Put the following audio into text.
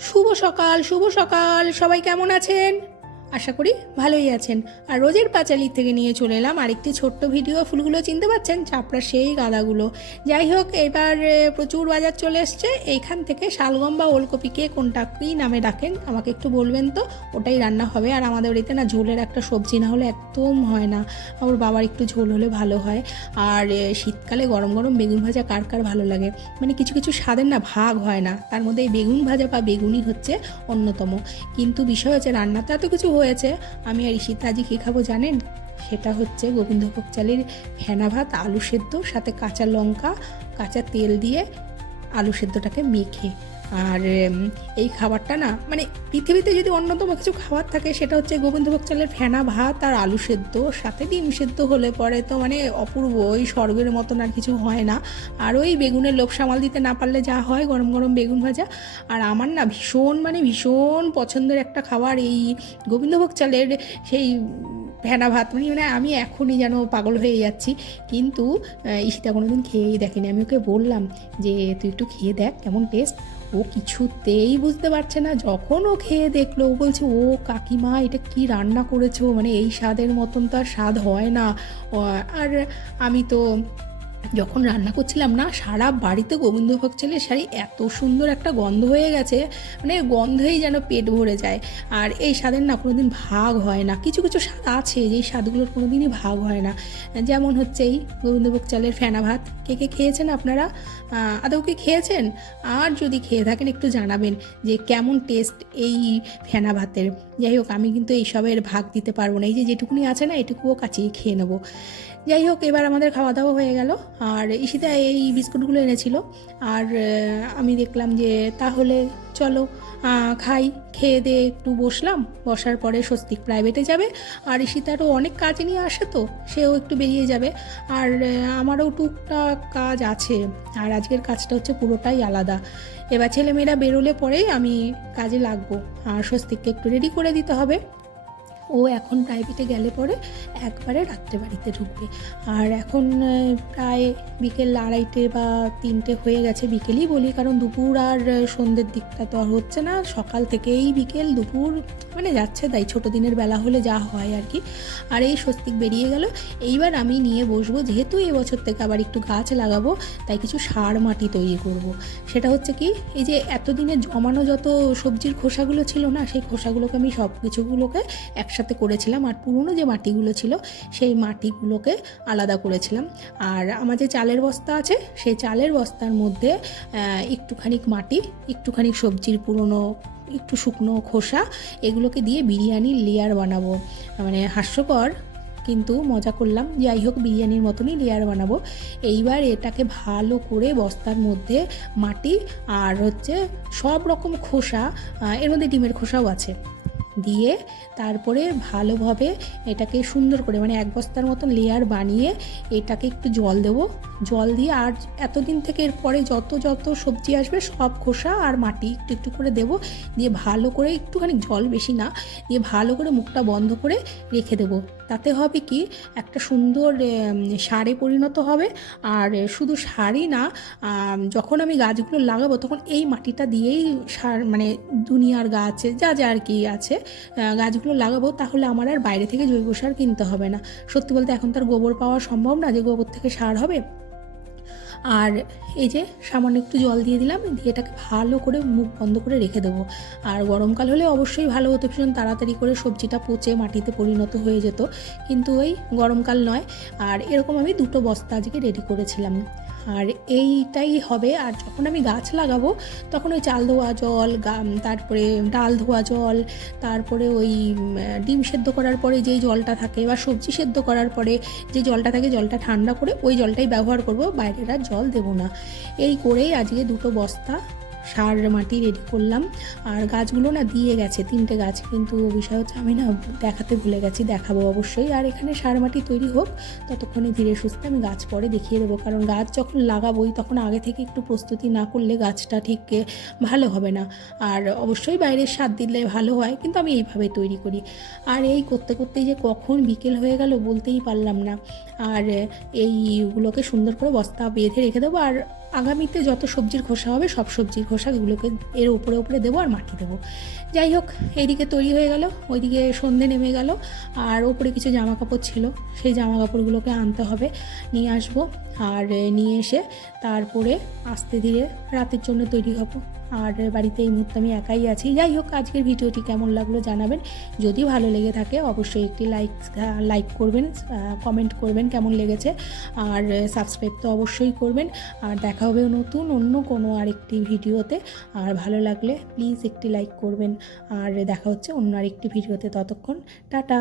শুভ সকাল সবাই কেমন আছেন? আশা করি ভালোই আছেন। আর রোজের পাঁচালি থেকে নিয়ে চলে এলাম আরেকটি ছোট্ট ভিডিও। ফুলগুলো চিনতে পারছেন? চাপড়া সেই গাঁদাগুলো। যাই হোক, এবার প্রচুর বাজার চলে এসছে। এইখান থেকে শালগম বা ওলকপিকে কোনটা কী নামে ডাকেন আমাকে একটু বলবেন তো, ওটাই রান্না হবে। আর আমাদের বাড়িতে না ঝোলের একটা সবজি না হলে একদম হয় না। আমার বাবার একটু ঝোল হলে ভালো হয়। আর শীতকালে গরম গরম বেগুন ভাজা কার কার ভালো লাগে। মানে কিছু কিছু স্বাদের না ভাগ হয় না, তার মধ্যে এই বেগুন ভাজা বা বেগুনি হচ্ছে অন্যতম। কিন্তু বিষয় হচ্ছে রান্নাতে এত কিছু হয়েছে, আমি আর ঈশিতা আজকে কী খাবো জানেন? সেটা হচ্ছে গোবিন্দভোগ চালের ফেনা ভাত, আলু সেদ্ধ, সাথে কাঁচা লঙ্কা, কাঁচা তেল দিয়ে আলু সেদ্ধটাকে মেখে। আর এই খাবারটা না, মানে পৃথিবীতে যদি অন্যতম কিছু খাবার থাকে সেটা হচ্ছে গোবিন্দভোগ চালের ফেনা ভাত আর আলু সেদ্ধ, সাথে ডিম সেদ্ধ হলে পরে তো মানে অপূর্ব, ওই স্বর্গের মতন আর কিছু হয় না। আর ওই বেগুনের লোভ সামাল দিতে না পারলে যা হয় গরম গরম বেগুন ভাজা। আর আমার না ভীষণ মানে ভীষণ পছন্দের একটা খাবার এই গোবিন্দভোগ চালের সেই ফেনা ভাত। মানে আমি এখনই যেন পাগল হয়ে যাচ্ছি। কিন্তু ঈশিতা কোনো দিন খেয়েই দেখেনি। আমি ওকে বললাম যে তুই একটু খেয়ে দেখ কেমন টেস্ট। ও কিছুতেই বুঝতে পারছে না। যখন ও খেয়ে দেখলো ও বলছে, ও কাকিমা এটা কি রান্না করেছো, মানে এই স্বাদের মতন তো আর স্বাদ হয় না। আর আমি তো যখন রান্না করছিলাম না, সারা বাড়িতে গোবিন্দভোগ চালের শাড়ি এত সুন্দর একটা গন্ধ হয়ে গেছে, মানে গন্ধেই যেন পেট ভরে যায়। আর এই স্বাদের না কোনো দিন ভাগ হয় না। কিছু কিছু স্বাদ আছে যেই স্বাদগুলোর কোনো দিনই ভাগ হয় না। যেমন হচ্ছে এই গোবিন্দভোগ চালের ফেনা ভাত। কে কে খেয়েছেন আপনারা? আদৌ কি খেয়েছেন? আর যদি খেয়ে থাকেন একটু জানাবেন যে কেমন টেস্ট এই ফেনা ভাতের। যাই হোক, আমি কিন্তু এইসবের ভাগ দিতে পারবো না। এই যে যেটুকুনি আছে না, এটুকুও কাচিয়ে খেয়ে নেবো। যাই হোক, এবার আমাদের খাওয়া দাওয়া হয়ে গেল। আর ঈশিতা এই বিস্কুটগুলো এনেছিল। আর আমি দেখলাম যে তাহলে চলো খাই। খেয়ে দিয়ে একটু বসলাম। বসার পরে স্বস্তিক প্রাইভেটে যাবে। আর ঈশিতারও অনেক কাজ নিয়ে আসে, তো সেও একটু বেরিয়ে যাবে। আর আমারও টুকটাক কাজ আছে। আর আজকের কাজটা হচ্ছে পুরোটাই আলাদা। এবার ছেলেমেয়েরা বেরোলে পরেই আমি কাজে লাগবো। আর স্বস্তিককে একটু রেডি করে দিতে হবে। ও এখন প্রাইভেটে গেলে পরে একবারে রাত্রে বাড়িতে ঢুকবে। আর এখন প্রায় বিকেল 2:30 বা 3টে হয়ে গেছে। বিকেলই বলি, কারণ দুপুর আর সন্ধ্যের দিকটা তো আর হচ্ছে না। সকাল থেকেই বিকেল দুপুর মানে যাচ্ছে, তাই ছোটো দিনের বেলা হলে যা হয় আর কি। আর এই স্বস্তিক বেরিয়ে গেল। এইবার আমি নিয়ে বসবো, যেহেতু এবছর থেকে আবার একটু গাছ লাগাবো, তাই কিছু সার মাটি তৈরি করব। সেটা হচ্ছে কি, এই যে এতদিনে জমানো যত সবজির খোসাগুলো ছিল না, সেই খোসাগুলোকে আমি সব কিছুগুলোকে একসাথে করেছিলাম। আর পুরনো যে মাটিগুলো ছিল সেই মাটিগুলোকে আলাদা করেছিলাম। আর আমার যে চালের বস্তা আছে, সেই চালের বস্তার মধ্যে একটুখানি মাটি, একটুখানি সবজির পুরনো একটু শুকনো খোসা, এগুলোকে দিয়ে বিরিয়ানির লেয়ার বানাবো। মানে হাস্যকর, কিন্তু মজা করলাম। যাই হোক, বিরিয়ানির মতনই লেয়ার বানাবো। এইবার এটাকে ভালো করে বস্তার মধ্যে মাটি আর হচ্ছে সব রকম খোসা, এর মধ্যে ডিমের খোসাও আছে, দিয়ে তারপরে ভালোভাবে এটাকে সুন্দর করে মানে এক বস্তার মতন লেয়ার বানিয়ে এটাকে একটু জল দেবো। জল দিয়ে আর এতদিন থেকে এরপরে যত যত সবজি আসবে সব খোসা আর মাটি একটু একটু করে দেবো। দিয়ে ভালো করে একটুখানি জল, বেশি না, দিয়ে ভালো করে মুখটা বন্ধ করে রেখে দেবো। তাতে হবে কি, একটা সুন্দর সারে পরিণত হবে। আর শুধু সারই না, যখন আমি গাছগুলো লাগাবো তখন এই মাটিটা দিয়েই সার, মানে দুনিয়ার গাছ যা যা আর কি আছে গাছগুলো লাগাবো। তাহলে আমার আর বাইরে থেকে জৈব সার কিনতে হবে না। সত্যি বলতে এখন তার গোবর পাওয়া সম্ভব না যে গোবর থেকে সার হবে। আর এই যে সামান্য একটু জল দিয়ে দিলাম, দিয়ে এটাকে ভালো করে মুখ বন্ধ করে রেখে দেবো। আর গরমকাল হলে অবশ্যই ভালো হতো, ভীষণ তাড়াতাড়ি করে সবজিটা পচে মাটিতে পরিণত হয়ে যেত। কিন্তু ওই গরমকাল নয়। আর এরকম আমি 2টো বস্তা আজকে রেডি করেছিলাম। আর এইটাই হবে। আর যখন আমি গাছ লাগাবো তখন ওই চাল ধোয়া জল, তারপরে ডাল ধোয়া জল, তারপরে ওই ডিম সেদ্ধ করার পরে যেই জলটা থাকে বা সবজি সেদ্ধ করার পরে যে জলটা থাকে, জলটা ঠান্ডা করে ওই জলটাই ব্যবহার করব, বাইরের আর জল দেবো না। এই করেই আজকে 2টো বস্তা সার মাটি রেডি করলাম। আর গাছগুলো না দিয়ে গেছে 3টে গাছ, কিন্তু বিষয় হচ্ছে আমি না দেখাতে ভুলে গেছি, দেখাবো অবশ্যই। আর এখানে সার মাটি তৈরি হোক, ততক্ষণে ধীরে সুস্থে আমি গাছ পরে দেখিয়ে দেবো। কারণ গাছ যখন লাগাবোই তখন আগে থেকে একটু প্রস্তুতি না করলে গাছটা ঠিক ভালো হবে না। আর অবশ্যই বাইরের সার দিলে ভালো হয়, কিন্তু আমি এইভাবে তৈরি করি। আর এই করতে করতেই যে কখন বিকেল হয়ে গেল বলতেই পারলাম না। আর এইগুলোকে সুন্দর করে বস্তা বেঁধে রেখে দেবো। আর আগামীতে যত সবজির খোসা হবে সব সবজির খোসাগুলোকে এর উপরে উপরে দেবো আর মাটি দেবো। যাই হোক, এইদিকে তৈরি হয়ে গেল, ওইদিকে সন্ধে নেমে গেল, আর ওপরে কিছু জামা কাপড় ছিল, সেই জামা কাপড়গুলোকে আনতে হবে, নিয়ে আসবো, আর নিয়ে এসে তারপরে আস্তে ধীরে রাতের জন্য তৈরি হব। আর বাড়িতে এই মুহূর্তে আমি একাই আছি। যাই হোক, আজকের ভিডিওটি কেমন লাগলো জানাবেন। যদি ভালো লেগে থাকে অবশ্যই একটি লাইক করবেন, কমেন্ট করবেন কেমন লেগেছে, আর সাবস্ক্রাইব তো অবশ্যই করবেন। আর দেখা হবে নতুন অন্য কোনো আরেকটি ভিডিওতে। আর ভালো লাগলে প্লিজ একটি লাইক করবেন। আর দেখা হচ্ছে অন্য আরেকটি ভিডিওতে। ততক্ষণ টাটা।